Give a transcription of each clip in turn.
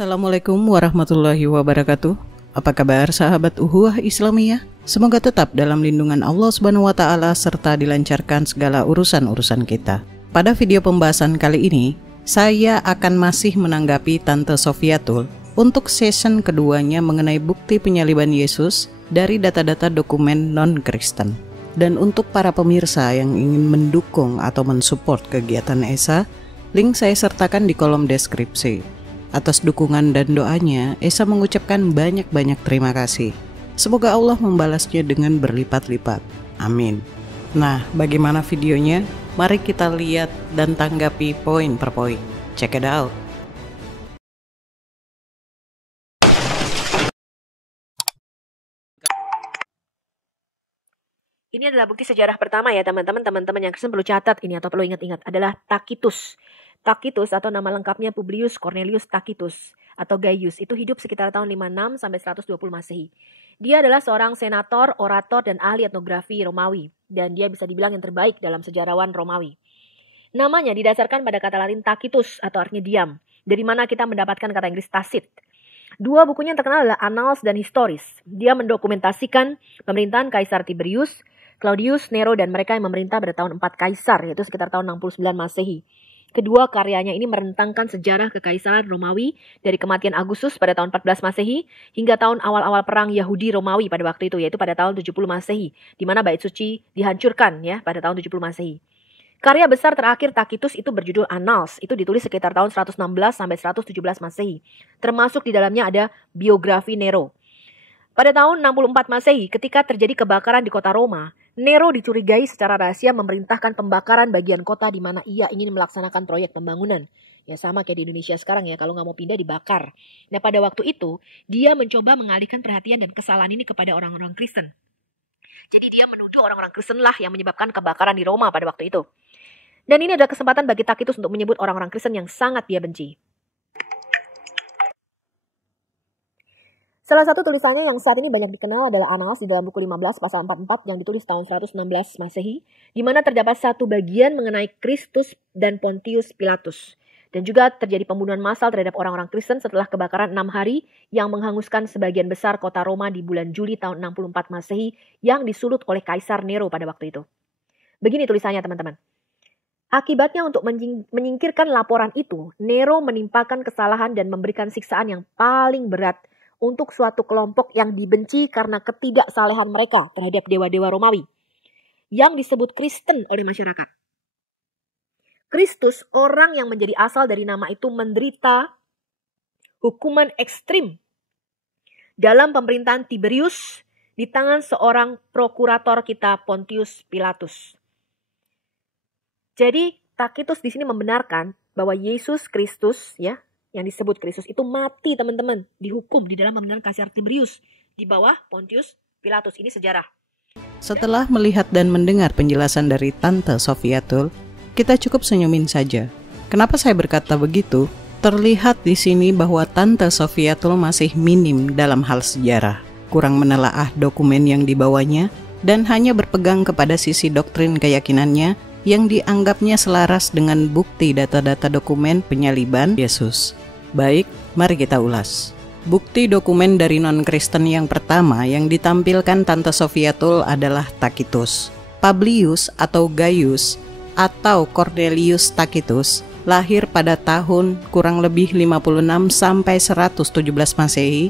Assalamualaikum warahmatullahi wabarakatuh. Apa kabar sahabat Uhuwah Islamiyah? Semoga tetap dalam lindungan Allah Subhanahu wa taala serta dilancarkan segala urusan-urusan kita. Pada video pembahasan kali ini, saya akan masih menanggapi Tante Sofiatul untuk season keduanya mengenai bukti penyaliban Yesus dari data-data dokumen non-Kristen. Dan untuk para pemirsa yang ingin mendukung atau mensupport kegiatan ESA, link saya sertakan di kolom deskripsi. Atas dukungan dan doanya, Esa mengucapkan banyak-banyak terima kasih. Semoga Allah membalasnya dengan berlipat-lipat. Amin. Nah, bagaimana videonya? Mari kita lihat dan tanggapi poin per poin. Check it out. Ini adalah bukti sejarah pertama ya teman-teman yang Kristen perlu catat ini atau perlu ingat-ingat adalah Tacitus. Tacitus atau nama lengkapnya Publius Cornelius Tacitus atau Gaius itu hidup sekitar tahun 56 sampai 120 Masehi. Dia adalah seorang senator, orator dan ahli etnografi Romawi dan dia bisa dibilang yang terbaik dalam sejarawan Romawi. Namanya didasarkan pada kata Latin Tacitus atau artinya diam, dari mana kita mendapatkan kata Inggris tacit. Dua bukunya yang terkenal adalah Annals dan Historis. Dia mendokumentasikan pemerintahan Kaisar Tiberius, Claudius, Nero dan mereka yang memerintah pada tahun 4 Kaisar yaitu sekitar tahun 69 Masehi. Kedua karyanya ini merentangkan sejarah kekaisaran Romawi dari kematian Agustus pada tahun 14 Masehi hingga tahun awal-awal perang Yahudi Romawi pada waktu itu yaitu pada tahun 70 Masehi di mana bait suci dihancurkan ya pada tahun 70 Masehi. Karya besar terakhir Tacitus itu berjudul Annals, itu ditulis sekitar tahun 116 sampai 117 Masehi. Termasuk di dalamnya ada biografi Nero. Pada tahun 64 Masehi ketika terjadi kebakaran di kota Roma, Nero dicurigai secara rahasia memerintahkan pembakaran bagian kota di mana ia ingin melaksanakan proyek pembangunan. Ya sama kayak di Indonesia sekarang ya, kalau nggak mau pindah dibakar. Nah pada waktu itu, dia mencoba mengalihkan perhatian dan kesalahan ini kepada orang-orang Kristen. Jadi dia menuduh orang-orang Kristen lah yang menyebabkan kebakaran di Roma pada waktu itu. Dan ini adalah kesempatan bagi Tacitus untuk menyebut orang-orang Kristen yang sangat dia benci. Salah satu tulisannya yang saat ini banyak dikenal adalah Annals di dalam buku 15 pasal 44 yang ditulis tahun 116 Masehi, di mana terdapat satu bagian mengenai Kristus dan Pontius Pilatus. Dan juga terjadi pembunuhan massal terhadap orang-orang Kristen setelah kebakaran 6 hari yang menghanguskan sebagian besar kota Roma di bulan Juli tahun 64 Masehi yang disulut oleh Kaisar Nero pada waktu itu. Begini tulisannya teman-teman. Akibatnya untuk menyingkirkan laporan itu, Nero menimpakan kesalahan dan memberikan siksaan yang paling berat untuk suatu kelompok yang dibenci karena ketidaksalehan mereka terhadap dewa-dewa Romawi yang disebut Kristen oleh masyarakat. Kristus, orang yang menjadi asal dari nama itu, menderita hukuman ekstrim dalam pemerintahan Tiberius di tangan seorang prokurator kita Pontius Pilatus. Jadi Tacitus di sini membenarkan bahwa Yesus Kristus ya yang disebut Kristus itu mati teman-teman, dihukum di dalam pemerintahan Kaisar Tiberius di bawah Pontius Pilatus. Ini sejarah. Setelah melihat dan mendengar penjelasan dari Tante Sofiatul, kita cukup senyumin saja. Kenapa saya berkata begitu? Terlihat di sini bahwa Tante Sofiatul masih minim dalam hal sejarah, kurang menelaah dokumen yang dibawanya, dan hanya berpegang kepada sisi doktrin keyakinannya yang dianggapnya selaras dengan bukti data-data dokumen penyaliban Yesus. Baik, mari kita ulas. Bukti dokumen dari non-Kristen yang pertama yang ditampilkan Tante Sofiatul adalah Tacitus. Publius atau Gaius atau Cornelius Tacitus lahir pada tahun kurang lebih 56 sampai 117 Masehi,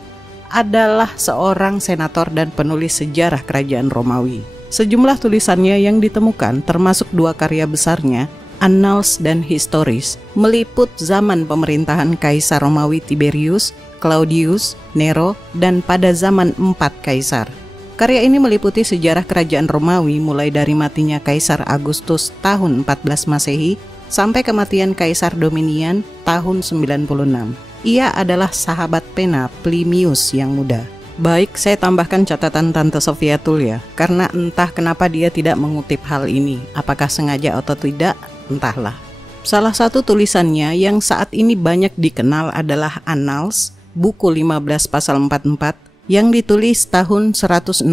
adalah seorang senator dan penulis sejarah kerajaan Romawi. Sejumlah tulisannya yang ditemukan termasuk dua karya besarnya, Annals dan Historis, meliput zaman pemerintahan Kaisar Romawi Tiberius, Claudius, Nero, dan pada zaman 4 Kaisar. Karya ini meliputi sejarah kerajaan Romawi mulai dari matinya Kaisar Agustus tahun 14 Masehi sampai kematian Kaisar Domitian tahun 96. Ia adalah sahabat pena Plinius yang muda. Baik, saya tambahkan catatan Tante Sofiatul ya, karena entah kenapa dia tidak mengutip hal ini, apakah sengaja atau tidak, entahlah. Salah satu tulisannya yang saat ini banyak dikenal adalah Annals, buku 15 pasal 44, yang ditulis tahun 116.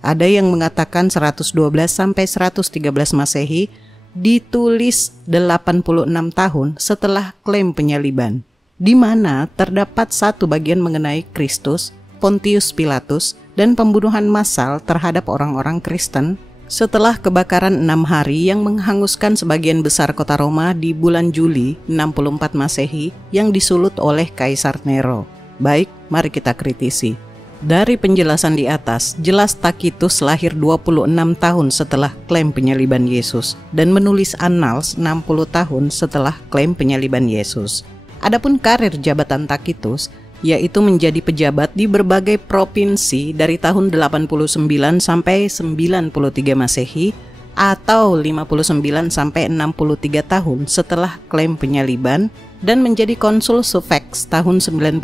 Ada yang mengatakan 112 sampai 113 Masehi, ditulis 86 tahun setelah klaim penyaliban. di mana terdapat satu bagian mengenai Kristus, Pontius Pilatus, dan pembunuhan massal terhadap orang-orang Kristen setelah kebakaran 6 hari yang menghanguskan sebagian besar kota Roma di bulan Juli 64 Masehi yang disulut oleh Kaisar Nero. Baik, mari kita kritisi. Dari penjelasan di atas, jelas Tacitus lahir 26 tahun setelah klaim penyaliban Yesus dan menulis Annals 60 tahun setelah klaim penyaliban Yesus. Adapun karir jabatan Tacitus, yaitu menjadi pejabat di berbagai provinsi dari tahun 89 sampai 93 Masehi atau 59 sampai 63 tahun setelah klaim penyaliban, dan menjadi konsul Suffex tahun 97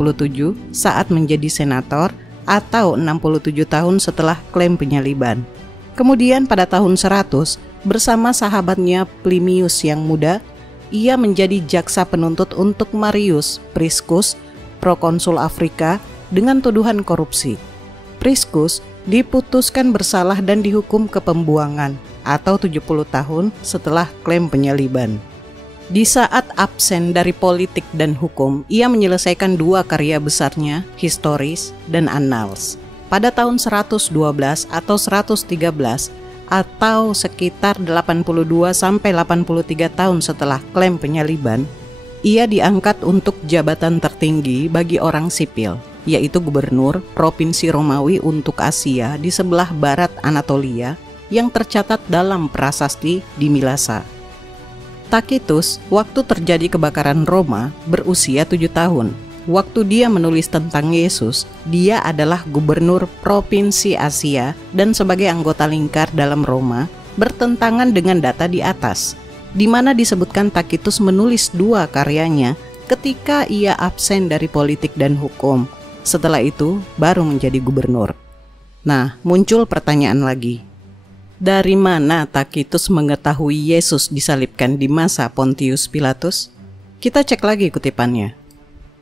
saat menjadi senator atau 67 tahun setelah klaim penyaliban. Kemudian pada tahun 100 bersama sahabatnya Plinius yang muda, ia menjadi jaksa penuntut untuk Marius Priscus, prokonsul Afrika, dengan tuduhan korupsi. Priscus diputuskan bersalah dan dihukum ke pembuangan atau 70 tahun setelah klaim penyaliban. Di saat absen dari politik dan hukum, ia menyelesaikan 2 karya besarnya, Historis dan Annals. Pada tahun 112 atau 113 atau sekitar 82 sampai 83 tahun setelah klaim penyaliban, ia diangkat untuk jabatan tertinggi bagi orang sipil, yaitu gubernur Provinsi Romawi untuk Asia di sebelah barat Anatolia yang tercatat dalam prasasti di Milasa. Tacitus, waktu terjadi kebakaran Roma, berusia 7 tahun. Waktu dia menulis tentang Yesus, dia adalah gubernur Provinsi Asia dan sebagai anggota lingkar dalam Roma, bertentangan dengan data di atas, di mana disebutkan Tacitus menulis 2 karyanya ketika ia absen dari politik dan hukum. Setelah itu, baru menjadi gubernur. Nah, muncul pertanyaan lagi. Dari mana Tacitus mengetahui Yesus disalibkan di masa Pontius Pilatus? Kita cek lagi kutipannya.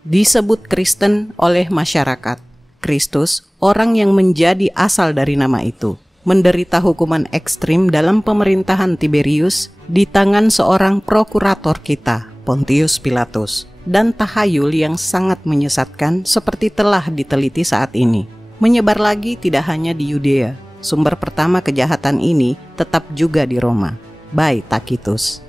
Disebut Kristen oleh masyarakat. Kristus, orang yang menjadi asal dari nama itu, menderita hukuman ekstrim dalam pemerintahan Tiberius di tangan seorang prokurator kita, Pontius Pilatus, dan tahayul yang sangat menyesatkan seperti telah diteliti saat ini. Menyebar lagi tidak hanya di Yudea. Sumber pertama kejahatan ini tetap juga di Roma, by Tacitus.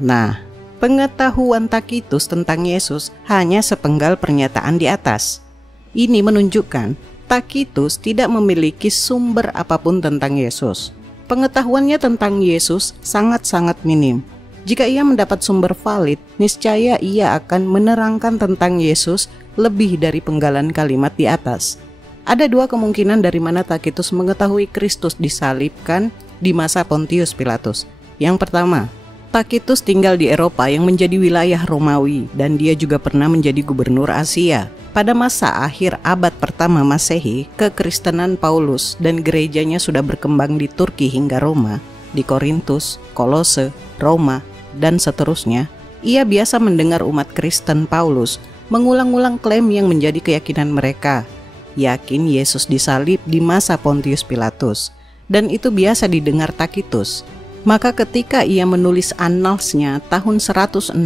Nah, pengetahuan Tacitus tentang Yesus hanya sepenggal pernyataan di atas. Ini menunjukkan Tacitus tidak memiliki sumber apapun tentang Yesus. Pengetahuannya tentang Yesus sangat-sangat minim. Jika ia mendapat sumber valid, niscaya ia akan menerangkan tentang Yesus lebih dari penggalan kalimat di atas. Ada 2 kemungkinan dari mana Tacitus mengetahui Kristus disalibkan di masa Pontius Pilatus. Yang pertama, Tacitus tinggal di Eropa yang menjadi wilayah Romawi dan dia juga pernah menjadi gubernur Asia. Pada masa akhir abad pertama Masehi, kekristenan Paulus dan gerejanya sudah berkembang di Turki hingga Roma, di Korintus, Kolose, Roma, dan seterusnya. Ia biasa mendengar umat Kristen Paulus mengulang-ulang klaim yang menjadi keyakinan mereka, yakin Yesus disalib di masa Pontius Pilatus, dan itu biasa didengar Tacitus. Maka ketika ia menulis Annals-nya tahun 116,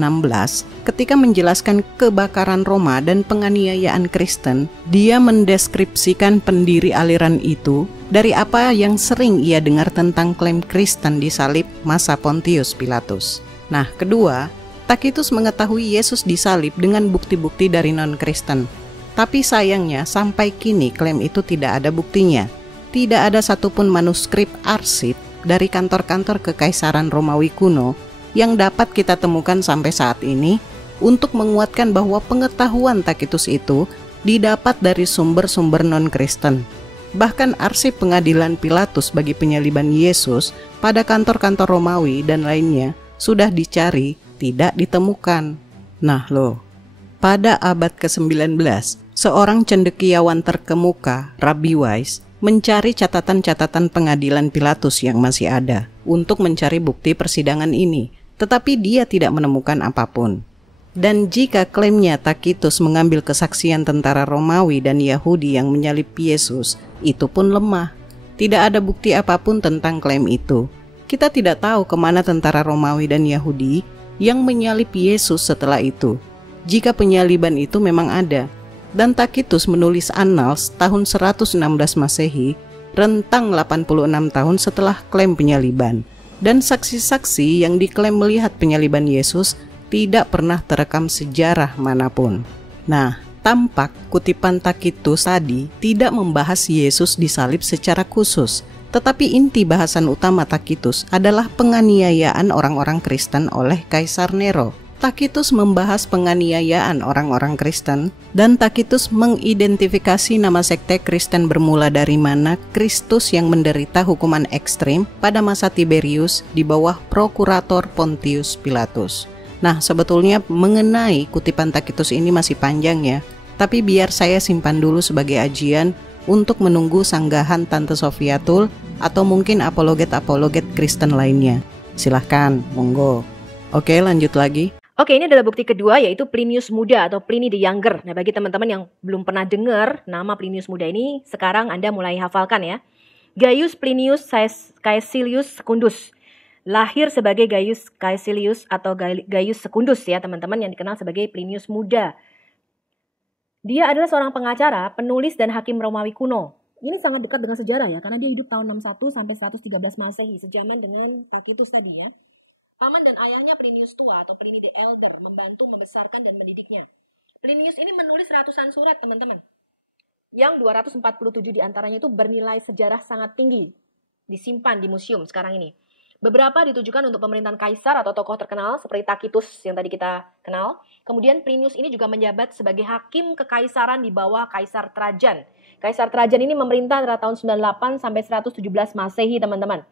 ketika menjelaskan kebakaran Roma dan penganiayaan Kristen, dia mendeskripsikan pendiri aliran itu dari apa yang sering ia dengar tentang klaim Kristen disalib masa Pontius Pilatus. Nah, kedua, Tacitus mengetahui Yesus disalib dengan bukti-bukti dari non-Kristen. Tapi sayangnya sampai kini klaim itu tidak ada buktinya. Tidak ada satupun manuskrip arsip dari kantor-kantor kekaisaran Romawi kuno yang dapat kita temukan sampai saat ini untuk menguatkan bahwa pengetahuan Tacitus itu didapat dari sumber-sumber non-Kristen. Bahkan arsip pengadilan Pilatus bagi penyaliban Yesus pada kantor-kantor Romawi dan lainnya sudah dicari, tidak ditemukan. Nah loh, pada abad ke-19, seorang cendekiawan terkemuka, Rabbi Wise, mencari catatan-catatan pengadilan Pilatus yang masih ada untuk mencari bukti persidangan ini, tetapi dia tidak menemukan apapun. Dan jika klaimnya Tacitus mengambil kesaksian tentara Romawi dan Yahudi yang menyalib Yesus, itu pun lemah. Tidak ada bukti apapun tentang klaim itu. Kita tidak tahu kemana tentara Romawi dan Yahudi yang menyalib Yesus setelah itu. jika penyaliban itu memang ada. Dan Tacitus menulis Annals tahun 116 Masehi, rentang 86 tahun setelah klaim penyaliban. Dan saksi-saksi yang diklaim melihat penyaliban Yesus tidak pernah terekam sejarah manapun. Nah, tampak kutipan Tacitus tadi tidak membahas Yesus disalib secara khusus, tetapi inti bahasan utama Tacitus adalah penganiayaan orang-orang Kristen oleh Kaisar Nero. Tacitus membahas penganiayaan orang-orang Kristen, dan Tacitus mengidentifikasi nama sekte Kristen bermula dari mana Kristus yang menderita hukuman ekstrim pada masa Tiberius di bawah Prokurator Pontius Pilatus. Nah, sebetulnya mengenai kutipan Tacitus ini masih panjang ya, tapi biar saya simpan dulu sebagai ajian untuk menunggu sanggahan Tante Sofiatul atau mungkin apologet-apologet Kristen lainnya. Silahkan, monggo. Oke, lanjut lagi. Oke, ini adalah bukti kedua, yaitu Plinius Muda atau Pliny the Younger. Nah, bagi teman-teman yang belum pernah dengar nama Plinius Muda ini, sekarang Anda mulai hafalkan ya. Gaius Plinius Caecilius Secundus. Lahir sebagai Gaius Caecilius atau Gaius Secundus ya teman-teman, yang dikenal sebagai Plinius Muda. Dia adalah seorang pengacara, penulis dan hakim Romawi kuno. Ini sangat dekat dengan sejarah ya, karena dia hidup tahun 61 sampai 113 Masehi, sejaman dengan Tacitus tadi ya. Paman dan ayahnya Plinius tua atau Pliny the Elder membantu membesarkan dan mendidiknya. Plinius ini menulis ratusan surat teman-teman. Yang 247 diantaranya itu bernilai sejarah sangat tinggi. Disimpan di museum sekarang ini. Beberapa ditujukan untuk pemerintahan kaisar atau tokoh terkenal seperti Tacitus yang tadi kita kenal. Kemudian Plinius ini juga menjabat sebagai hakim kekaisaran di bawah Kaisar Trajan. Kaisar Trajan ini memerintah antara tahun 98 sampai 117 Masehi teman-teman.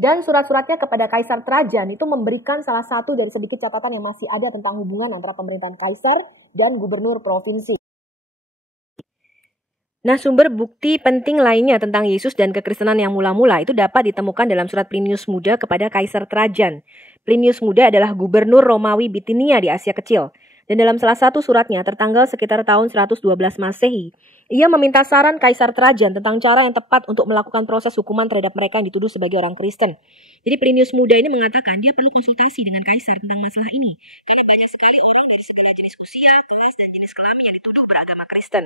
Dan surat-suratnya kepada Kaisar Trajan itu memberikan salah satu dari sedikit catatan yang masih ada tentang hubungan antara pemerintahan kaisar dan gubernur provinsi. Nah, sumber bukti penting lainnya tentang Yesus dan kekristenan yang mula-mula itu dapat ditemukan dalam surat Plinius Muda kepada Kaisar Trajan. Plinius Muda adalah gubernur Romawi Bitinia di Asia Kecil. Dan dalam salah satu suratnya tertanggal sekitar tahun 112 Masehi, ia meminta saran Kaisar Trajan tentang cara yang tepat untuk melakukan proses hukuman terhadap mereka yang dituduh sebagai orang Kristen. Jadi Plinius Muda ini mengatakan dia perlu konsultasi dengan Kaisar tentang masalah ini, karena banyak sekali orang dari segala jenis usia, kelas, dan jenis kelamin yang dituduh beragama Kristen.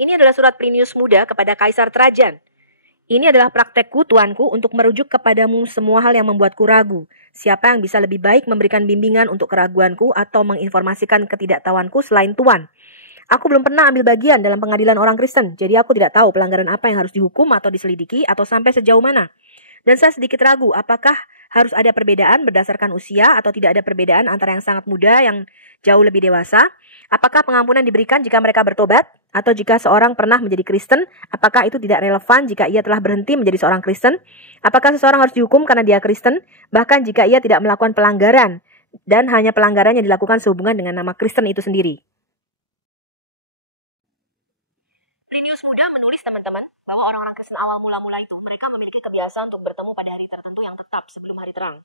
Ini adalah surat Plinius Muda kepada Kaisar Trajan. Ini adalah praktekku, tuanku, untuk merujuk kepadamu semua hal yang membuatku ragu. Siapa yang bisa lebih baik memberikan bimbingan untuk keraguanku atau menginformasikan ketidaktahuanku selain tuan? Aku belum pernah ambil bagian dalam pengadilan orang Kristen, jadi aku tidak tahu pelanggaran apa yang harus dihukum atau diselidiki atau sampai sejauh mana. Dan saya sedikit ragu, apakah harus ada perbedaan berdasarkan usia atau tidak ada perbedaan antara yang sangat muda yang jauh lebih dewasa? Apakah pengampunan diberikan jika mereka bertobat? Atau jika seorang pernah menjadi Kristen, apakah itu tidak relevan jika ia telah berhenti menjadi seorang Kristen? Apakah seseorang harus dihukum karena dia Kristen? Bahkan jika ia tidak melakukan pelanggaran dan hanya pelanggaran yang dilakukan sehubungan dengan nama Kristen itu sendiri. Plinius Muda menulis teman-teman bahwa orang-orang Kristen awal mula-mula itu mereka memiliki kebiasaan untuk bertemu pada hari tertentu yang tetap sebelum hari terang.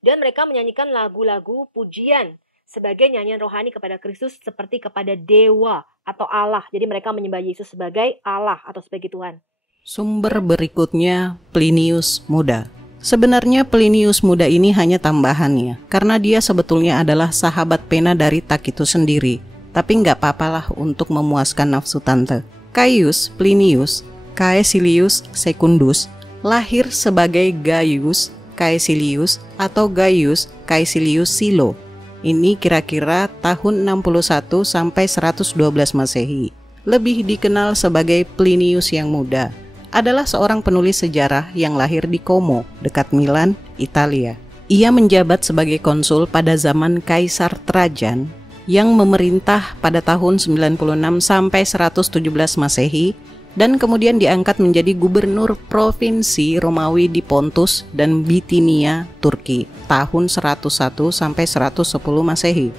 Dan mereka menyanyikan lagu-lagu pujian sebagai nyanyian rohani kepada Kristus seperti kepada dewa atau Allah. Jadi mereka menyembah Yesus sebagai Allah atau sebagai Tuhan. Sumber berikutnya Plinius Muda. Sebenarnya Plinius Muda ini hanya tambahannya, karena dia sebetulnya adalah sahabat pena dari Tacitus sendiri. Tapi nggak apa-apalah untuk memuaskan nafsu tante. Gaius Plinius Caecilius Secundus lahir sebagai Gaius Caecilius atau Gaius Caecilius Silo. Ini kira-kira tahun 61 sampai 112 Masehi. Lebih dikenal sebagai Plinius yang Muda. Adalah seorang penulis sejarah yang lahir di Como, dekat Milan, Italia. Ia menjabat sebagai konsul pada zaman Kaisar Trajan yang memerintah pada tahun 96 sampai 117 Masehi dan kemudian diangkat menjadi gubernur provinsi Romawi di Pontus dan Bitinia, Turki, tahun 101 sampai 110 Masehi.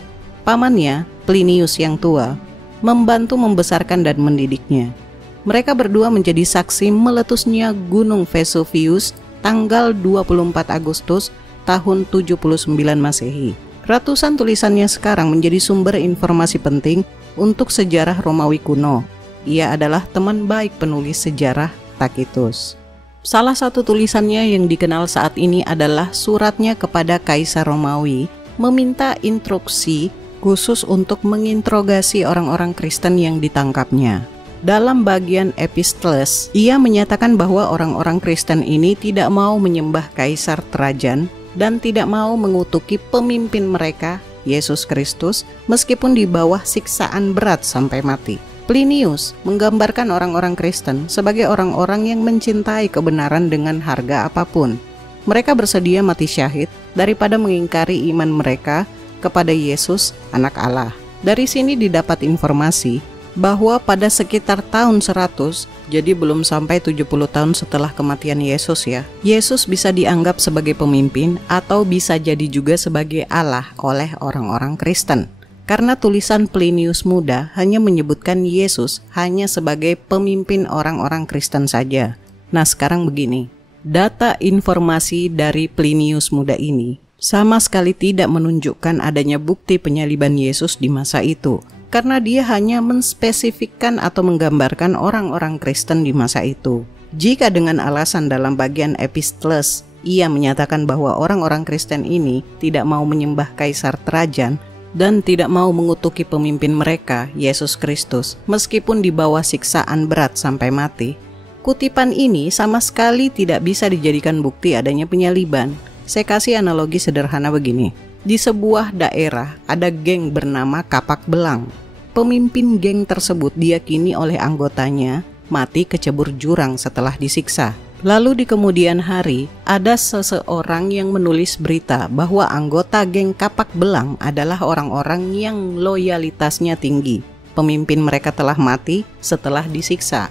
Pamannya, Plinius yang tua, membantu membesarkan dan mendidiknya. Mereka berdua menjadi saksi meletusnya Gunung Vesuvius tanggal 24 Agustus tahun 79 Masehi. Ratusan tulisannya sekarang menjadi sumber informasi penting untuk sejarah Romawi kuno. Ia adalah teman baik penulis sejarah Tacitus. Salah satu tulisannya yang dikenal saat ini adalah suratnya kepada Kaisar Romawi meminta instruksi khusus untuk menginterogasi orang-orang Kristen yang ditangkapnya. Dalam bagian Epistles, ia menyatakan bahwa orang-orang Kristen ini tidak mau menyembah Kaisar Trajan dan tidak mau mengutuki pemimpin mereka, Yesus Kristus, meskipun di bawah siksaan berat sampai mati. Plinius menggambarkan orang-orang Kristen sebagai orang-orang yang mencintai kebenaran dengan harga apapun. Mereka bersedia mati syahid daripada mengingkari iman mereka kepada Yesus, Anak Allah. Dari sini didapat informasi bahwa pada sekitar tahun 100, jadi belum sampai 70 tahun setelah kematian Yesus ya, Yesus bisa dianggap sebagai pemimpin atau bisa jadi juga sebagai Allah oleh orang-orang Kristen. Karena tulisan Plinius Muda hanya menyebutkan Yesus hanya sebagai pemimpin orang-orang Kristen saja. Nah sekarang begini, data informasi dari Plinius Muda ini sama sekali tidak menunjukkan adanya bukti penyaliban Yesus di masa itu, karena dia hanya menspesifikkan atau menggambarkan orang-orang Kristen di masa itu. Jika dengan alasan dalam bagian Epistles, ia menyatakan bahwa orang-orang Kristen ini tidak mau menyembah Kaisar Trajan dan tidak mau mengutuki pemimpin mereka, Yesus Kristus, meskipun di bawah siksaan berat sampai mati, kutipan ini sama sekali tidak bisa dijadikan bukti adanya penyaliban. Saya kasih analogi sederhana begini. Di sebuah daerah ada geng bernama Kapak Belang. Pemimpin geng tersebut diyakini oleh anggotanya mati kecebur jurang setelah disiksa. Lalu di kemudian hari ada seseorang yang menulis berita bahwa anggota geng Kapak Belang adalah orang-orang yang loyalitasnya tinggi. Pemimpin mereka telah mati setelah disiksa.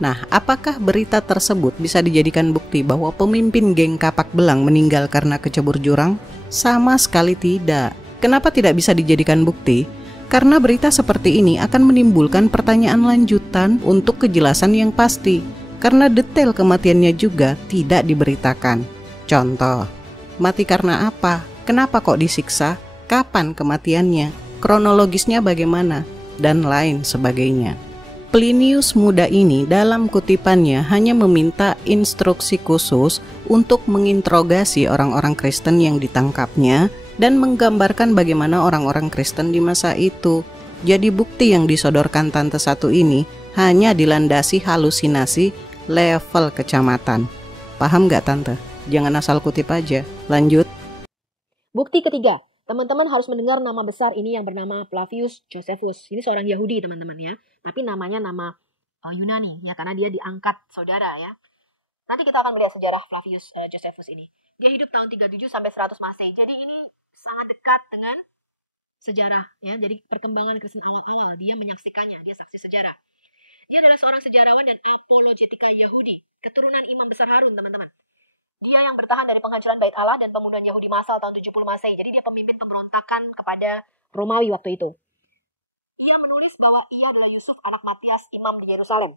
Nah, apakah berita tersebut bisa dijadikan bukti bahwa pemimpin geng Kapak Belang meninggal karena kecebur jurang? Sama sekali tidak. Kenapa tidak bisa dijadikan bukti? Karena berita seperti ini akan menimbulkan pertanyaan lanjutan untuk kejelasan yang pasti. Karena detail kematiannya juga tidak diberitakan. Contoh, mati karena apa? Kenapa kok disiksa? Kapan kematiannya? Kronologisnya bagaimana? Dan lain sebagainya. Plinius Muda ini dalam kutipannya hanya meminta instruksi khusus untuk menginterogasi orang-orang Kristen yang ditangkapnya dan menggambarkan bagaimana orang-orang Kristen di masa itu. Jadi bukti yang disodorkan Tante satu ini hanya dilandasi halusinasi level kecamatan. Paham gak Tante? Jangan asal kutip aja. Lanjut. Bukti ketiga, teman-teman harus mendengar nama besar ini yang bernama Flavius Josephus. Ini seorang Yahudi teman-teman ya. Tapi namanya nama Yunani ya, karena dia diangkat saudara ya. Nanti kita akan melihat sejarah Flavius Josephus ini. Dia hidup tahun 37 sampai 100 Masehi. Jadi ini sangat dekat dengan sejarah ya. Jadi perkembangan Kristen awal-awal dia menyaksikannya, dia saksi sejarah. Dia adalah seorang sejarawan dan apologetika Yahudi, keturunan Imam Besar Harun teman-teman. Dia yang bertahan dari penghancuran Bait Allah dan pembunuhan Yahudi massal tahun 70 Masehi. Jadi dia pemimpin pemberontakan kepada Romawi waktu itu. Dia menulis bahwa ia adalah Yusuf anak Matias, imam di Yerusalem.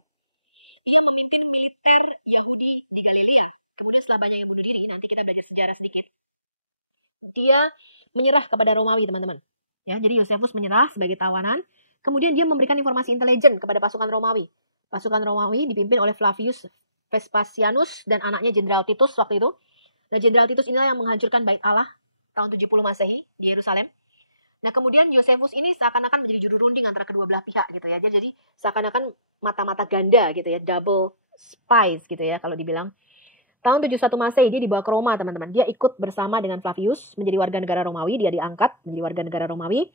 Ia memimpin militer Yahudi di Galilea. Kemudian setelah banyak yang bunuh diri, nanti kita belajar sejarah sedikit. Dia menyerah kepada Romawi, teman-teman. Ya, jadi Josephus menyerah sebagai tawanan. Kemudian dia memberikan informasi intelijen kepada pasukan Romawi. Pasukan Romawi dipimpin oleh Flavius Vespasianus dan anaknya Jenderal Titus waktu itu. Nah, Jenderal Titus inilah yang menghancurkan Bait Allah tahun 70 Masehi di Yerusalem. Nah, kemudian Josephus ini seakan-akan menjadi juru runding antara kedua belah pihak gitu ya. Jadi seakan-akan mata-mata ganda gitu ya, double spies gitu ya kalau dibilang. Tahun 71 Masehi dia dibawa ke Roma, teman-teman. Dia ikut bersama dengan Flavius menjadi warga negara Romawi, dia diangkat menjadi warga negara Romawi.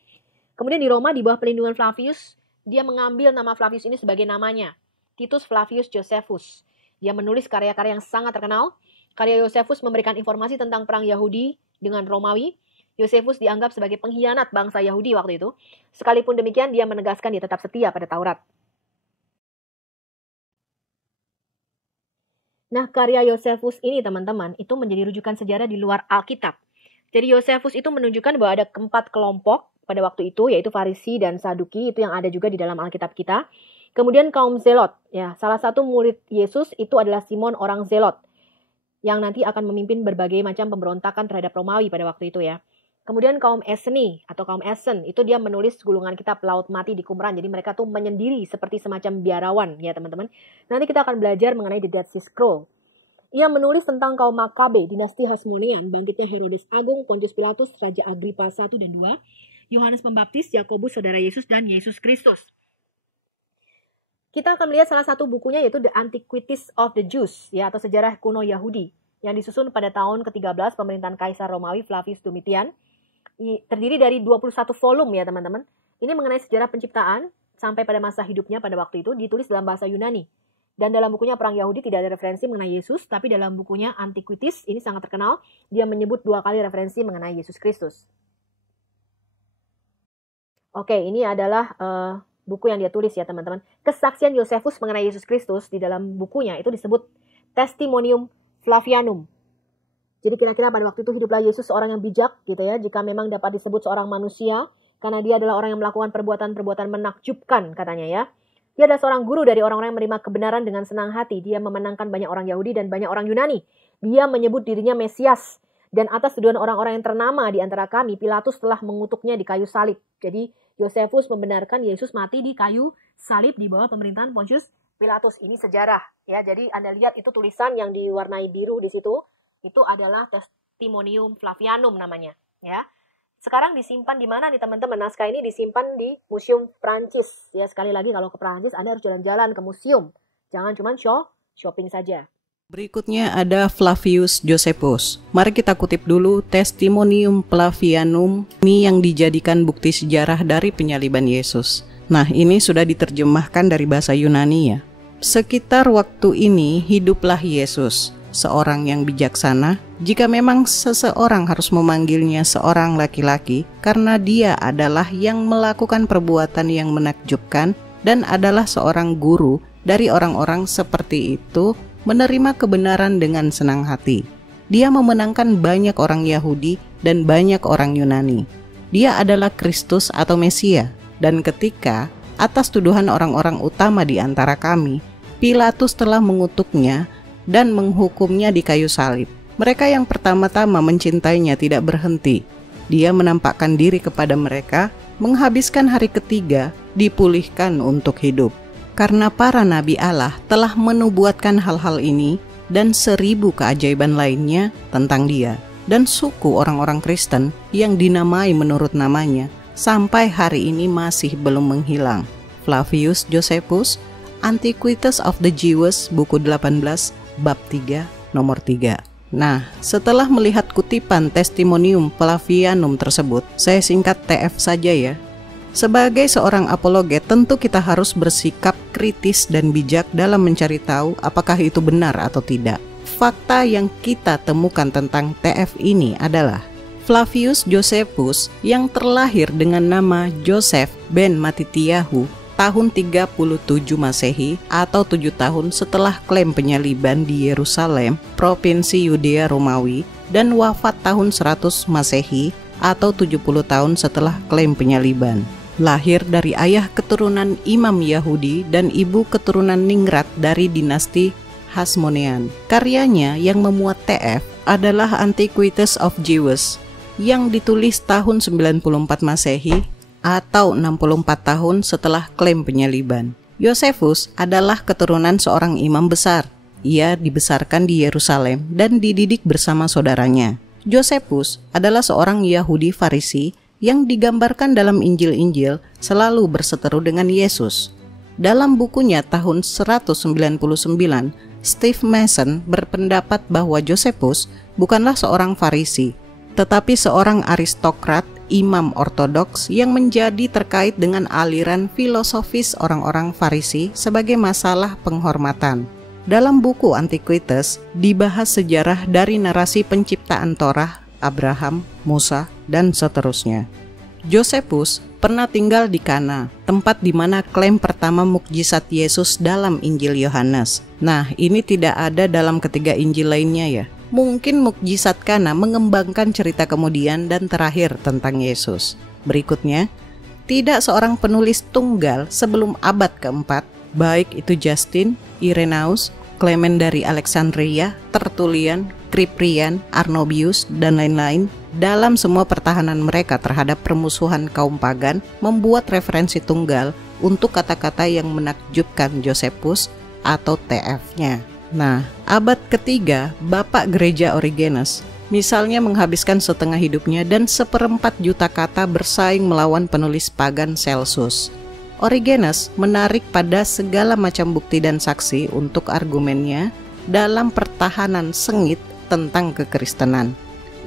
Kemudian di Roma di bawah perlindungan Flavius, dia mengambil nama Flavius ini sebagai namanya, Titus Flavius Josephus. Dia menulis karya-karya yang sangat terkenal. Karya Josephus memberikan informasi tentang perang Yahudi dengan Romawi. Josephus dianggap sebagai pengkhianat bangsa Yahudi waktu itu. Sekalipun demikian, dia menegaskan dia tetap setia pada Taurat. Nah, karya Josephus ini, teman-teman, itu menjadi rujukan sejarah di luar Alkitab. Jadi Josephus itu menunjukkan bahwa ada 4 kelompok pada waktu itu, yaitu Farisi dan Saduki, itu yang ada juga di dalam Alkitab kita. Kemudian kaum Zelot, ya, salah satu murid Yesus itu adalah Simon orang Zelot, yang nanti akan memimpin berbagai macam pemberontakan terhadap Romawi pada waktu itu ya. Kemudian kaum Esseni atau kaum Essen, itu dia menulis gulungan kitab Laut Mati di Qumran. Jadi mereka tuh menyendiri seperti semacam biarawan ya teman-teman. Nanti kita akan belajar mengenai The Dead Sea Scroll. Ia menulis tentang kaum Makabe, dinasti Hasmonean, bangkitnya Herodes Agung, Pontius Pilatus, Raja Agripa I dan II, Yohanes Pembaptis, Yakobus, saudara Yesus, dan Yesus Kristus. Kita akan melihat salah satu bukunya yaitu The Antiquities of the Jews, ya, atau sejarah kuno Yahudi, yang disusun pada tahun ke-13 pemerintahan Kaisar Romawi Flavius Domitian. Terdiri dari 21 volume ya teman-teman. Ini mengenai sejarah penciptaan sampai pada masa hidupnya pada waktu itu, ditulis dalam bahasa Yunani. Dan dalam bukunya Perang Yahudi tidak ada referensi mengenai Yesus, tapi dalam bukunya Antiquities, ini sangat terkenal, dia menyebut 2 kali referensi mengenai Yesus Kristus. Oke, ini adalah buku yang dia tulis ya teman-teman. Kesaksian Josephus mengenai Yesus Kristus di dalam bukunya itu disebut Testimonium Flavianum. Jadi kira-kira pada waktu itu hiduplah Yesus seorang yang bijak gitu ya, jika memang dapat disebut seorang manusia, karena dia adalah orang yang melakukan perbuatan-perbuatan menakjubkan katanya ya. Dia adalah seorang guru dari orang-orang yang menerima kebenaran dengan senang hati. Dia memenangkan banyak orang Yahudi dan banyak orang Yunani. Dia menyebut dirinya Mesias. Dan atas tuduhan orang-orang yang ternama di antara kami, Pilatus telah mengutuknya di kayu salib. Jadi Josephus membenarkan Yesus mati di kayu salib di bawah pemerintahan Pontius Pilatus. Ini sejarah ya. Jadi Anda lihat itu tulisan yang diwarnai biru di situ. Itu adalah Testimonium Flavianum namanya ya. Sekarang disimpan di mana nih teman-teman? Naskah ini disimpan di Museum Prancis. Ya, sekali lagi kalau ke Prancis Anda harus jalan-jalan ke museum. Jangan cuma shopping saja. Berikutnya ada Flavius Josephus. Mari kita kutip dulu Testimonium Flavianum, ini yang dijadikan bukti sejarah dari penyaliban Yesus. Nah, ini sudah diterjemahkan dari bahasa Yunani ya. Sekitar waktu ini hiduplah Yesus, seorang yang bijaksana, jika memang seseorang harus memanggilnya seorang laki-laki, karena dia adalah yang melakukan perbuatan yang menakjubkan dan adalah seorang guru dari orang-orang seperti itu, menerima kebenaran dengan senang hati. Dia memenangkan banyak orang Yahudi dan banyak orang Yunani. Dia adalah Kristus atau Mesia, dan ketika atas tuduhan orang-orang utama di antara kami, Pilatus telah mengutuknya dan menghukumnya di kayu salib. Mereka yang pertama-tama mencintainya tidak berhenti. Dia menampakkan diri kepada mereka, menghabiskan hari ketiga, dipulihkan untuk hidup. Karena para nabi Allah telah menubuatkan hal-hal ini dan 1000 keajaiban lainnya tentang dia. Dan suku orang-orang Kristen yang dinamai menurut namanya sampai hari ini masih belum menghilang. Flavius Josephus, Antiquities of the Jews, buku 18, bab 3, nomor 3. Nah, setelah melihat kutipan Testimonium Flavianum tersebut, saya singkat TF saja ya. Sebagai seorang apologet, tentu kita harus bersikap kritis dan bijak dalam mencari tahu apakah itu benar atau tidak. Fakta yang kita temukan tentang TF ini adalah Flavius Josephus yang terlahir dengan nama Joseph ben Matityahu tahun 37 Masehi atau 7 tahun setelah klaim penyaliban di Yerusalem, Provinsi Yudea Romawi, dan wafat tahun 100 Masehi atau 70 tahun setelah klaim penyaliban. Lahir dari ayah keturunan imam Yahudi dan ibu keturunan ningrat dari dinasti Hasmonean. Karyanya yang memuat TF adalah Antiquities of Jews yang ditulis tahun 94 Masehi atau 64 tahun setelah klaim penyaliban. Josephus adalah keturunan seorang imam besar. Ia dibesarkan di Yerusalem dan dididik bersama saudaranya. Josephus adalah seorang Yahudi Farisi yang digambarkan dalam Injil-Injil selalu berseteru dengan Yesus. Dalam bukunya tahun 199, Steve Mason berpendapat bahwa Josephus bukanlah seorang Farisi, tetapi seorang aristokrat imam ortodoks yang menjadi terkait dengan aliran filosofis orang-orang Farisi sebagai masalah penghormatan. Dalam buku Antiquities dibahas sejarah dari narasi penciptaan Torah, Abraham, Musa, dan seterusnya. Josephus pernah tinggal di Kana, tempat di mana klaim pertama mukjizat Yesus dalam Injil Yohanes. Nah, ini tidak ada dalam ketiga Injil lainnya ya. Mungkin mukjizat Kana mengembangkan cerita kemudian dan terakhir tentang Yesus. Berikutnya, tidak seorang penulis tunggal sebelum abad keempat, baik itu Justin, Irenaeus, Clement dari Alexandria, Tertullian, Cyprian, Arnobius, dan lain-lain, dalam semua pertahanan mereka terhadap permusuhan kaum pagan, membuat referensi tunggal untuk kata-kata yang menakjubkan Josephus atau TF-nya. Nah, abad ketiga, Bapak Gereja Origenes misalnya menghabiskan setengah hidupnya dan 1/4 juta kata bersaing melawan penulis pagan Celsus. Origenes menarik pada segala macam bukti dan saksi untuk argumennya dalam pertahanan sengit tentang kekristenan.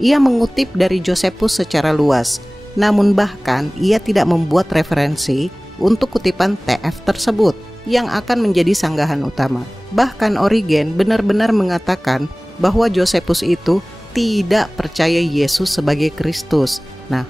Ia mengutip dari Josephus secara luas, namun bahkan ia tidak membuat referensi untuk kutipan TF tersebut yang akan menjadi sanggahan utama. Bahkan Origen benar-benar mengatakan bahwa Josephus itu tidak percaya Yesus sebagai Kristus. Nah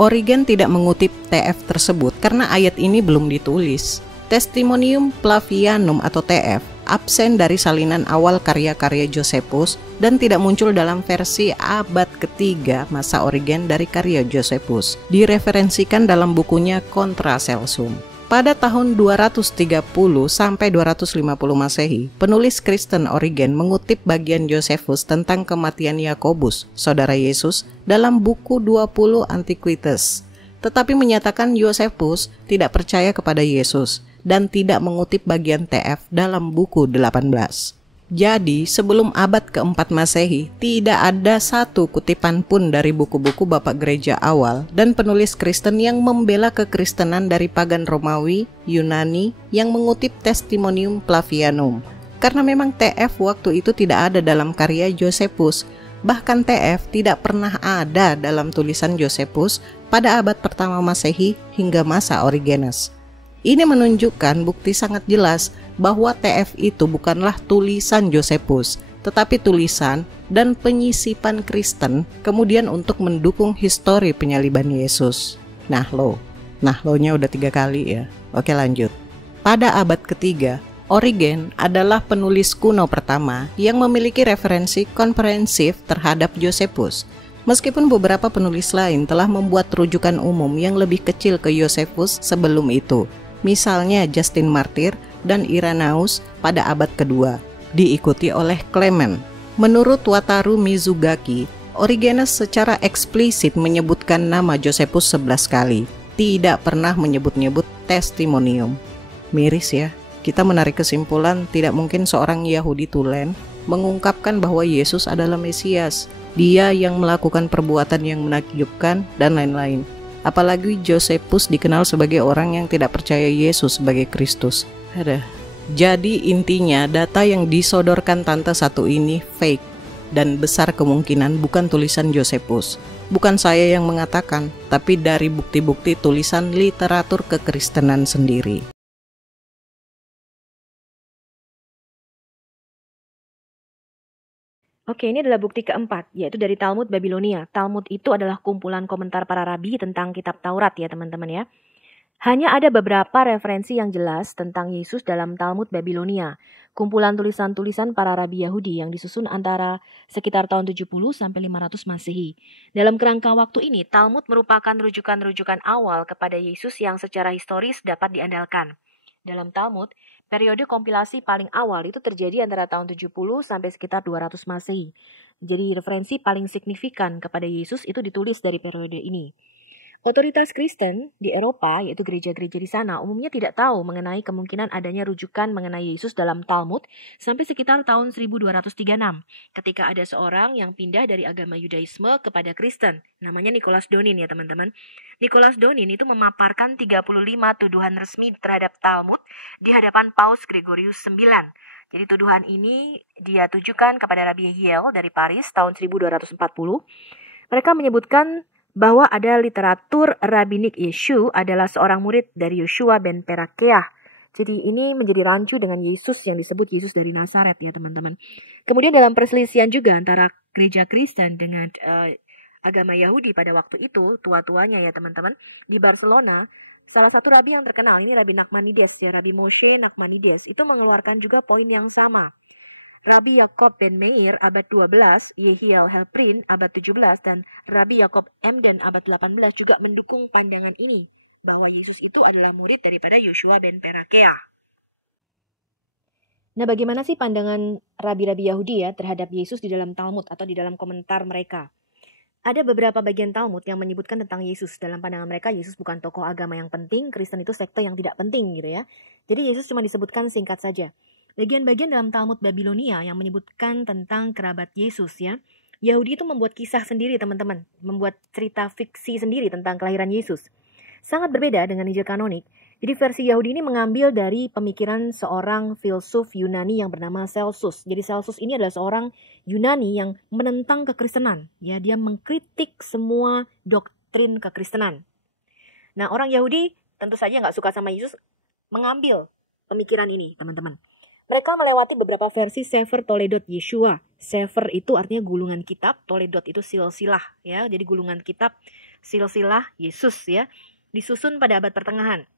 Origen tidak mengutip TF tersebut karena ayat ini belum ditulis. Testimonium Flavianum atau TF absen dari salinan awal karya-karya Josephus dan tidak muncul dalam versi abad ketiga masa Origen dari karya Josephus. Direferensikan dalam bukunya Contra Celsum. Pada tahun 230 sampai 250 Masehi, penulis Kristen Origen mengutip bagian Josephus tentang kematian Yakobus, saudara Yesus, dalam buku 20 Antiquities. Tetapi menyatakan Josephus tidak percaya kepada Yesus dan tidak mengutip bagian TF dalam buku 18. Jadi, sebelum abad keempat Masehi, tidak ada satu kutipan pun dari buku-buku Bapak Gereja awal dan penulis Kristen yang membela kekristenan dari pagan Romawi, Yunani yang mengutip Testimonium Flavianum. Karena memang TF waktu itu tidak ada dalam karya Josephus, bahkan TF tidak pernah ada dalam tulisan Josephus pada abad pertama Masehi hingga masa Origenes. Ini menunjukkan bukti sangat jelas bahwa TF itu bukanlah tulisan Josephus, tetapi tulisan dan penyisipan Kristen kemudian untuk mendukung histori penyaliban Yesus. Nah lo-nya udah 3 kali ya. Oke lanjut. Pada abad ketiga, Origen adalah penulis kuno pertama yang memiliki referensi komprehensif terhadap Josephus. Meskipun beberapa penulis lain telah membuat rujukan umum yang lebih kecil ke Josephus sebelum itu, misalnya Justin Martyr dan Irenaeus pada abad kedua, diikuti oleh Clement. Menurut Wataru Mizugaki, Origenes secara eksplisit menyebutkan nama Josephus 11 kali, tidak pernah menyebut-nyebut testimonium. Miris ya, kita menarik kesimpulan tidak mungkin seorang Yahudi tulen mengungkapkan bahwa Yesus adalah Mesias, dia yang melakukan perbuatan yang menakjubkan dan lain-lain. Apalagi Josephus dikenal sebagai orang yang tidak percaya Yesus sebagai Kristus. Jadi intinya data yang disodorkan tante satu ini fake dan besar kemungkinan bukan tulisan Josephus. Bukan saya yang mengatakan, tapi dari bukti-bukti tulisan literatur kekristenan sendiri. Oke, ini adalah bukti keempat, yaitu dari Talmud Babilonia. Talmud itu adalah kumpulan komentar para rabi tentang kitab Taurat ya teman-teman ya. Hanya ada beberapa referensi yang jelas tentang Yesus dalam Talmud Babilonia. Kumpulan tulisan-tulisan para rabi Yahudi yang disusun antara sekitar tahun 70 sampai 500 Masehi. Dalam kerangka waktu ini, Talmud merupakan rujukan-rujukan awal kepada Yesus yang secara historis dapat diandalkan. Dalam Talmud, periode kompilasi paling awal itu terjadi antara tahun 70 sampai sekitar 200 Masehi. Jadi referensi paling signifikan kepada Yesus itu ditulis dari periode ini. Otoritas Kristen di Eropa, yaitu gereja-gereja di sana, umumnya tidak tahu mengenai kemungkinan adanya rujukan mengenai Yesus dalam Talmud sampai sekitar tahun 1236, ketika ada seorang yang pindah dari agama Yudaisme kepada Kristen. Namanya Nicholas Donin ya teman-teman. Nicholas Donin itu memaparkan 35 tuduhan resmi terhadap Talmud di hadapan Paus Gregorius IX. Jadi tuduhan ini dia tujukan kepada Rabbi Yehiel dari Paris tahun 1240. Mereka menyebutkan bahwa ada literatur rabbinik Yeshu adalah seorang murid dari Yoshua ben Perakeah. Jadi ini menjadi rancu dengan Yesus yang disebut Yesus dari Nazaret ya teman-teman. Kemudian dalam perselisihan juga antara gereja Kristen dengan agama Yahudi pada waktu itu, tua-tuanya ya teman-teman, di Barcelona, salah satu rabi yang terkenal, ini Rabbi Nachmanides ya, Rabbi Moshe Nachmanides, itu mengeluarkan juga poin yang sama. Rabbi Yakob ben Meir abad 12, Yehiel Helprin abad 17, dan Rabbi Yakob Emden abad 18 juga mendukung pandangan ini, bahwa Yesus itu adalah murid daripada Yoshua ben Perakeah. Nah, bagaimana sih pandangan rabi-rabi Yahudi ya terhadap Yesus di dalam Talmud atau di dalam komentar mereka? Ada beberapa bagian Talmud yang menyebutkan tentang Yesus. Dalam pandangan mereka, Yesus bukan tokoh agama yang penting, Kristen itu sekte yang tidak penting gitu ya. Jadi Yesus cuma disebutkan singkat saja. Bagian-bagian dalam Talmud Babilonia yang menyebutkan tentang kerabat Yesus ya. Yahudi itu membuat kisah sendiri teman-teman, membuat cerita fiksi sendiri tentang kelahiran Yesus. Sangat berbeda dengan Injil kanonik. Jadi versi Yahudi ini mengambil dari pemikiran seorang filsuf Yunani yang bernama Celsus. Jadi Celsus ini adalah seorang Yunani yang menentang kekristenan. Ya, dia mengkritik semua doktrin kekristenan. Nah, orang Yahudi tentu saja nggak suka sama Yesus, mengambil pemikiran ini, teman-teman. Mereka melewati beberapa versi Sefer Toledot Yeshua. Sefer itu artinya gulungan kitab, Toledot itu silsilah, ya. Jadi gulungan kitab, silsilah Yesus, ya. Disusun pada abad pertengahan.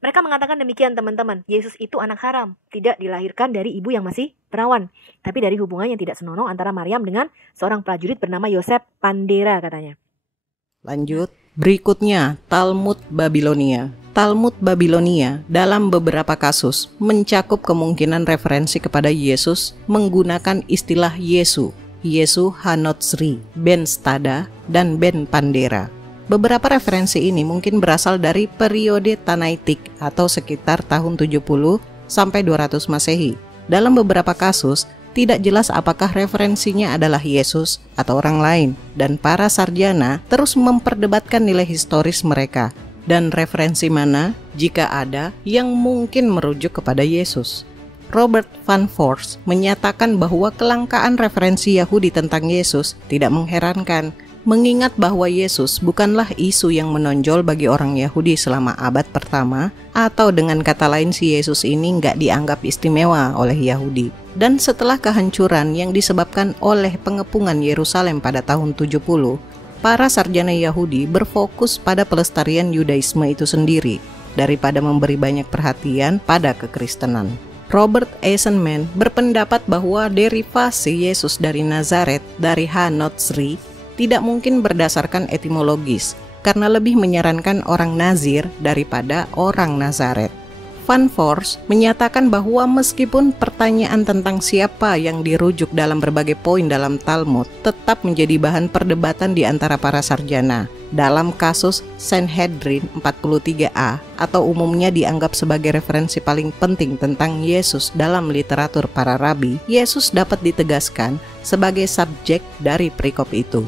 Mereka mengatakan demikian teman-teman, Yesus itu anak haram, tidak dilahirkan dari ibu yang masih perawan, tapi dari hubungan yang tidak senonoh antara Maryam dengan seorang prajurit bernama Yosef Pandera katanya. Lanjut, berikutnya Talmud Babilonia. Talmud Babilonia dalam beberapa kasus mencakup kemungkinan referensi kepada Yesus menggunakan istilah Yesu, Yesu Hanotsri, Ben Stada, dan Ben Pandera. Beberapa referensi ini mungkin berasal dari periode Tanaitik atau sekitar tahun 70 sampai 200 Masehi. Dalam beberapa kasus, tidak jelas apakah referensinya adalah Yesus atau orang lain, dan para sarjana terus memperdebatkan nilai historis mereka dan referensi mana, jika ada, yang mungkin merujuk kepada Yesus. Robert Van Voorst menyatakan bahwa kelangkaan referensi Yahudi tentang Yesus tidak mengherankan, mengingat bahwa Yesus bukanlah isu yang menonjol bagi orang Yahudi selama abad pertama, atau dengan kata lain si Yesus ini nggak dianggap istimewa oleh Yahudi. Dan setelah kehancuran yang disebabkan oleh pengepungan Yerusalem pada tahun 70, para sarjana Yahudi berfokus pada pelestarian Yudaisme itu sendiri, daripada memberi banyak perhatian pada kekristenan. Robert Eisenman berpendapat bahwa derivasi Yesus dari Nazaret dari Hanotsri tidak mungkin berdasarkan etimologis, karena lebih menyarankan orang Nazir daripada orang Nazaret. Van Voorst menyatakan bahwa meskipun pertanyaan tentang siapa yang dirujuk dalam berbagai poin dalam Talmud tetap menjadi bahan perdebatan di antara para sarjana, dalam kasus Sanhedrin 43a atau umumnya dianggap sebagai referensi paling penting tentang Yesus dalam literatur para rabi, Yesus dapat ditegaskan sebagai subjek dari perikop itu.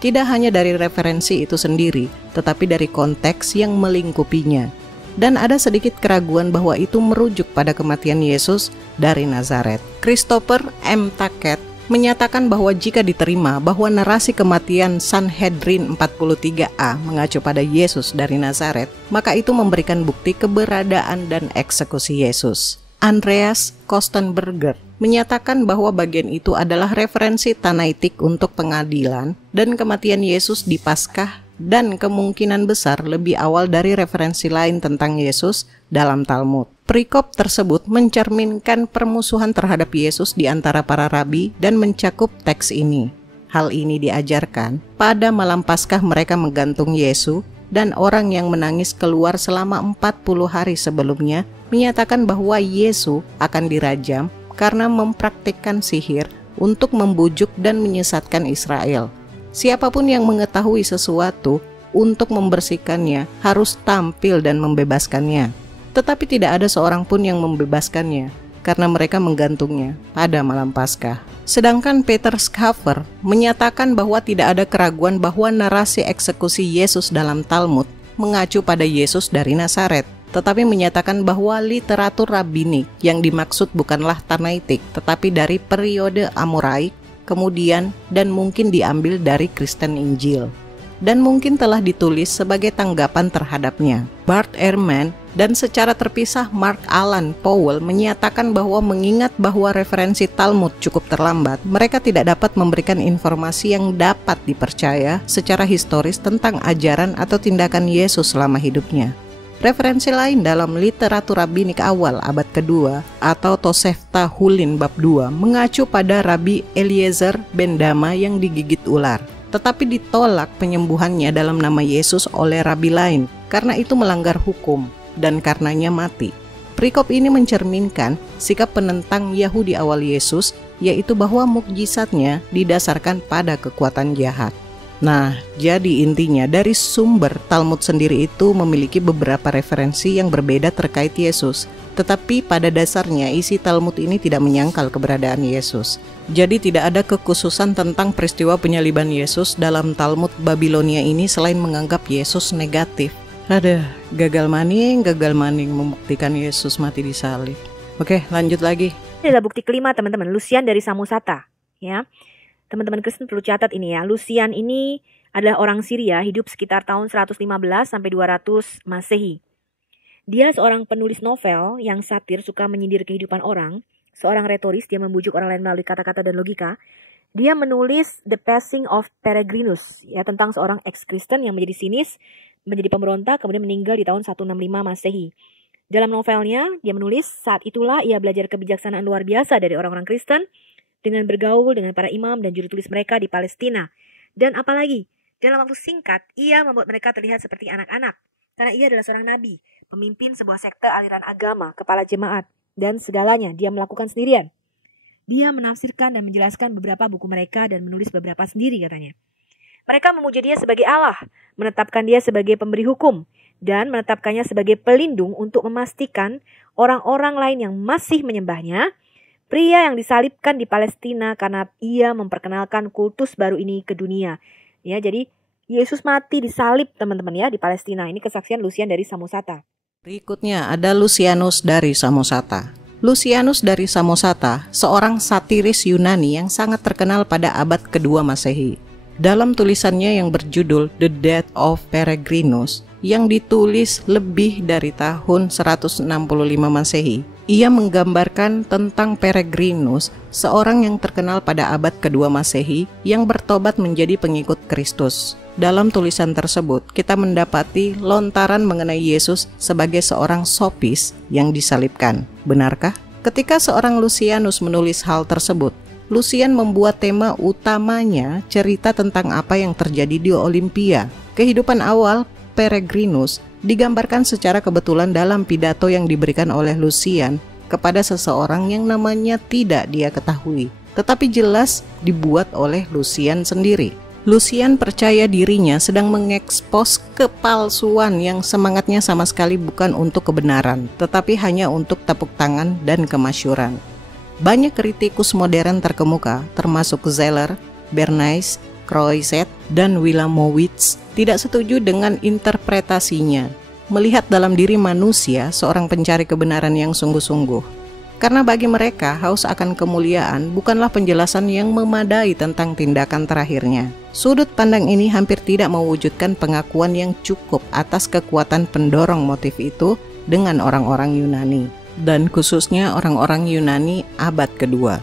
Tidak hanya dari referensi itu sendiri, tetapi dari konteks yang melingkupinya. Dan ada sedikit keraguan bahwa itu merujuk pada kematian Yesus dari Nazaret. Christopher M. Tackett menyatakan bahwa jika diterima bahwa narasi kematian Sanhedrin 43a mengacu pada Yesus dari Nazaret, maka itu memberikan bukti keberadaan dan eksekusi Yesus. Andreas Kostenberger menyatakan bahwa bagian itu adalah referensi Tanaitik untuk pengadilan dan kematian Yesus di Paskah, dan kemungkinan besar lebih awal dari referensi lain tentang Yesus dalam Talmud. Perikop tersebut mencerminkan permusuhan terhadap Yesus di antara para rabi dan mencakup teks ini. Hal ini diajarkan pada malam Paskah mereka menggantung Yesus, dan orang yang menangis keluar selama 40 hari sebelumnya menyatakan bahwa Yesus akan dirajam karena mempraktikkan sihir untuk membujuk dan menyesatkan Israel. Siapapun yang mengetahui sesuatu untuk membersihkannya harus tampil dan membebaskannya. Tetapi tidak ada seorang pun yang membebaskannya karena mereka menggantungnya pada malam Paskah. Sedangkan Peter Schaffer menyatakan bahwa tidak ada keraguan bahwa narasi eksekusi Yesus dalam Talmud mengacu pada Yesus dari Nazaret, tetapi menyatakan bahwa literatur rabbinik yang dimaksud bukanlah Tanaitik, tetapi dari periode Amoraik, kemudian dan mungkin diambil dari Kristen Injil, dan mungkin telah ditulis sebagai tanggapan terhadapnya. Bart Ehrman dan secara terpisah Mark Alan Powell menyatakan bahwa mengingat bahwa referensi Talmud cukup terlambat, mereka tidak dapat memberikan informasi yang dapat dipercaya secara historis tentang ajaran atau tindakan Yesus selama hidupnya. Referensi lain dalam literatur rabbinik awal abad kedua atau Tosefta Hulin bab 2 mengacu pada Rabi Eliezer ben Dama yang digigit ular, tetapi ditolak penyembuhannya dalam nama Yesus oleh rabi lain karena itu melanggar hukum dan karenanya mati. Perikop ini mencerminkan sikap penentang Yahudi awal Yesus, yaitu bahwa mukjizatnya didasarkan pada kekuatan jahat. Nah, jadi intinya dari sumber Talmud sendiri itu memiliki beberapa referensi yang berbeda terkait Yesus. Tetapi pada dasarnya isi Talmud ini tidak menyangkal keberadaan Yesus. Jadi tidak ada kekhususan tentang peristiwa penyaliban Yesus dalam Talmud Babilonia ini selain menganggap Yesus negatif. Ada gagal maning membuktikan Yesus mati di salib. Oke, lanjut lagi. Ini adalah bukti kelima teman-teman, Lucian dari Samosata. Ya, teman-teman Kristen perlu catat ini ya. Lucian ini adalah orang Syria, hidup sekitar tahun 115 sampai 200 Masehi. Dia seorang penulis novel yang satir, suka menyindir kehidupan orang. Seorang retoris, dia membujuk orang lain melalui kata-kata dan logika. Dia menulis The Passing of Peregrinus, ya, tentang seorang ex-Kristen yang menjadi sinis, menjadi pemberontak, kemudian meninggal di tahun 165 Masehi. Dalam novelnya, dia menulis, saat itulah ia belajar kebijaksanaan luar biasa dari orang-orang Kristen dengan bergaul dengan para imam dan juru tulis mereka di Palestina. Dan apalagi, dalam waktu singkat, ia membuat mereka terlihat seperti anak-anak. Karena ia adalah seorang nabi, pemimpin sebuah sekte aliran agama, kepala jemaat, dan segalanya dia melakukan sendirian. Dia menafsirkan dan menjelaskan beberapa buku mereka dan menulis beberapa sendiri katanya. Mereka memuja dia sebagai Allah, menetapkan dia sebagai pemberi hukum, dan menetapkannya sebagai pelindung untuk memastikan orang-orang lain yang masih menyembahnya, pria yang disalibkan di Palestina karena ia memperkenalkan kultus baru ini ke dunia. Ya, jadi Yesus mati disalib teman-teman ya di Palestina. Ini kesaksian Lucian dari Samosata. Berikutnya ada Lucianus dari Samosata. Lucianus dari Samosata, seorang satiris Yunani yang sangat terkenal pada abad kedua Masehi. Dalam tulisannya yang berjudul The Death of Peregrinus, yang ditulis lebih dari tahun 165 Masehi, ia menggambarkan tentang Peregrinus, seorang yang terkenal pada abad kedua Masehi yang bertobat menjadi pengikut Kristus. Dalam tulisan tersebut, kita mendapati lontaran mengenai Yesus sebagai seorang sopis yang disalibkan. Benarkah? Ketika seorang Lucianus menulis hal tersebut, Lucian membuat tema utamanya cerita tentang apa yang terjadi di Olimpia. Kehidupan awal Peregrinus digambarkan secara kebetulan dalam pidato yang diberikan oleh Lucian kepada seseorang yang namanya tidak dia ketahui, tetapi jelas dibuat oleh Lucian sendiri. Lucian percaya dirinya sedang mengekspos kepalsuan yang semangatnya sama sekali bukan untuk kebenaran, tetapi hanya untuk tepuk tangan dan kemasyhuran. Banyak kritikus modern terkemuka, termasuk Zeller, Bernays, Croiset, dan Wilamowitz, tidak setuju dengan interpretasinya, melihat dalam diri manusia seorang pencari kebenaran yang sungguh-sungguh. Karena bagi mereka, haus akan kemuliaan bukanlah penjelasan yang memadai tentang tindakan terakhirnya. Sudut pandang ini hampir tidak mewujudkan pengakuan yang cukup atas kekuatan pendorong motif itu dengan orang-orang Yunani, dan khususnya orang-orang Yunani abad kedua.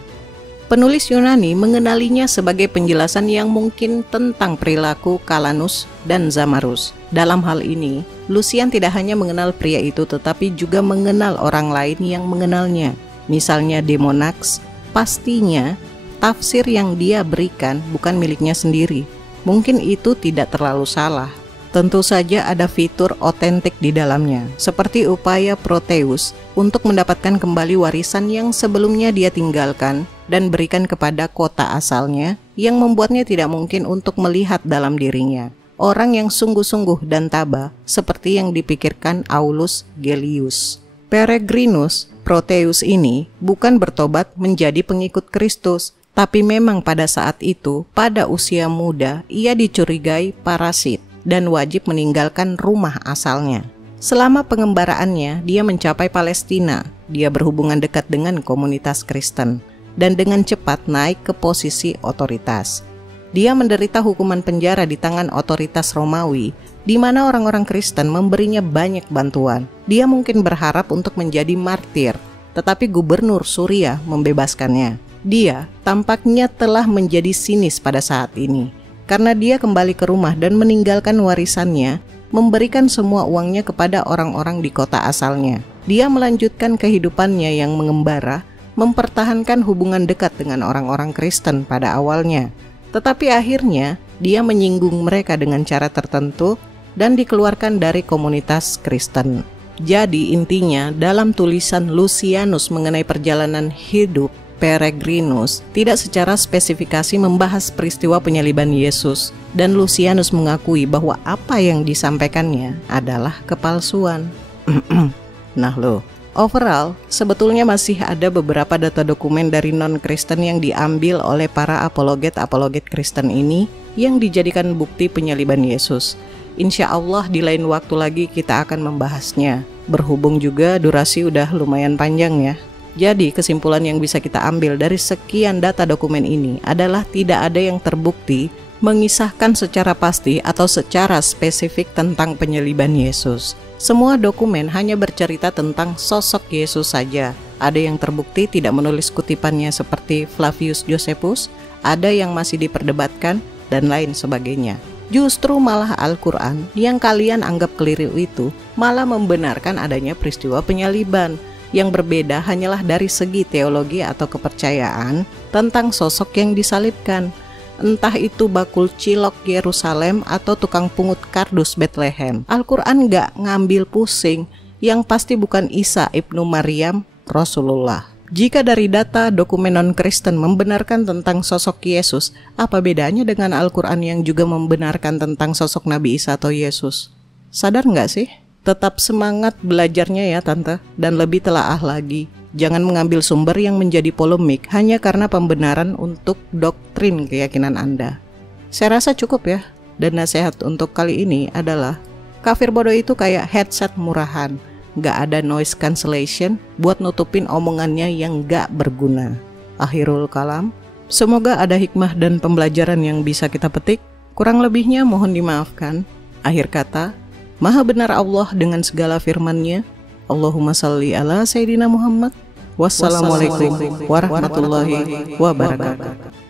Penulis Yunani mengenalinya sebagai penjelasan yang mungkin tentang perilaku Kalanus dan Zamarus. Dalam hal ini, Lucian tidak hanya mengenal pria itu tetapi juga mengenal orang lain yang mengenalnya. Misalnya Demonax, pastinya tafsir yang dia berikan bukan miliknya sendiri. Mungkin itu tidak terlalu salah. Tentu saja ada fitur otentik di dalamnya, seperti upaya Proteus untuk mendapatkan kembali warisan yang sebelumnya dia tinggalkan dan berikan kepada kota asalnya, yang membuatnya tidak mungkin untuk melihat dalam dirinya orang yang sungguh-sungguh dan tabah seperti yang dipikirkan Aulus Gellius. Peregrinus Proteus ini bukan bertobat menjadi pengikut Kristus, tapi memang pada saat itu, pada usia muda, ia dicurigai parasit dan wajib meninggalkan rumah asalnya. Selama pengembaraannya, dia mencapai Palestina. Dia berhubungan dekat dengan komunitas Kristen dan dengan cepat naik ke posisi otoritas. Dia menderita hukuman penjara di tangan otoritas Romawi, di mana orang-orang Kristen memberinya banyak bantuan. Dia mungkin berharap untuk menjadi martir, tetapi gubernur Suria membebaskannya. Dia tampaknya telah menjadi sinis pada saat ini, karena dia kembali ke rumah dan meninggalkan warisannya, memberikan semua uangnya kepada orang-orang di kota asalnya. Dia melanjutkan kehidupannya yang mengembara, mempertahankan hubungan dekat dengan orang-orang Kristen pada awalnya. Tetapi akhirnya, dia menyinggung mereka dengan cara tertentu dan dikeluarkan dari komunitas Kristen. Jadi intinya, dalam tulisan Lucianus mengenai perjalanan hidup Peregrinus tidak secara spesifikasi membahas peristiwa penyaliban Yesus, dan Lucianus mengakui bahwa apa yang disampaikannya adalah kepalsuan. Nah loh, overall, sebetulnya masih ada beberapa data dokumen dari non-Kristen yang diambil oleh para apologet Kristen ini yang dijadikan bukti penyaliban Yesus. Insya Allah di lain waktu lagi kita akan membahasnya. Berhubung juga durasi udah lumayan panjang ya. Jadi kesimpulan yang bisa kita ambil dari sekian data dokumen ini adalah tidak ada yang terbukti mengisahkan secara pasti atau secara spesifik tentang penyaliban Yesus. Semua dokumen hanya bercerita tentang sosok Yesus saja. Ada yang terbukti tidak menulis kutipannya seperti Flavius Josephus, ada yang masih diperdebatkan, dan lain sebagainya. Justru malah Al-Quran yang kalian anggap keliru itu malah membenarkan adanya peristiwa penyaliban. Yang berbeda hanyalah dari segi teologi atau kepercayaan tentang sosok yang disalibkan. Entah itu bakul cilok Yerusalem atau tukang pungut kardus Bethlehem. Al-Quran gak ngambil pusing, yang pasti bukan Isa ibnu Maryam, Rasulullah. Jika dari data dokumen non-Kristen membenarkan tentang sosok Yesus, apa bedanya dengan Al-Quran yang juga membenarkan tentang sosok Nabi Isa atau Yesus? Sadar gak sih? Tetap semangat belajarnya ya Tante, dan lebih telaah lagi. Jangan mengambil sumber yang menjadi polemik hanya karena pembenaran untuk doktrin keyakinan Anda. Saya rasa cukup ya, dan nasihat untuk kali ini adalah kafir bodoh itu kayak headset murahan. Gak ada noise cancellation buat nutupin omongannya yang gak berguna. Akhirul kalam, semoga ada hikmah dan pembelajaran yang bisa kita petik. Kurang lebihnya mohon dimaafkan. Akhir kata, Maha benar Allah dengan segala firman-Nya. Allahumma salli ala Sayyidina Muhammad. Wassalamualaikum warahmatullahi wabarakatuh.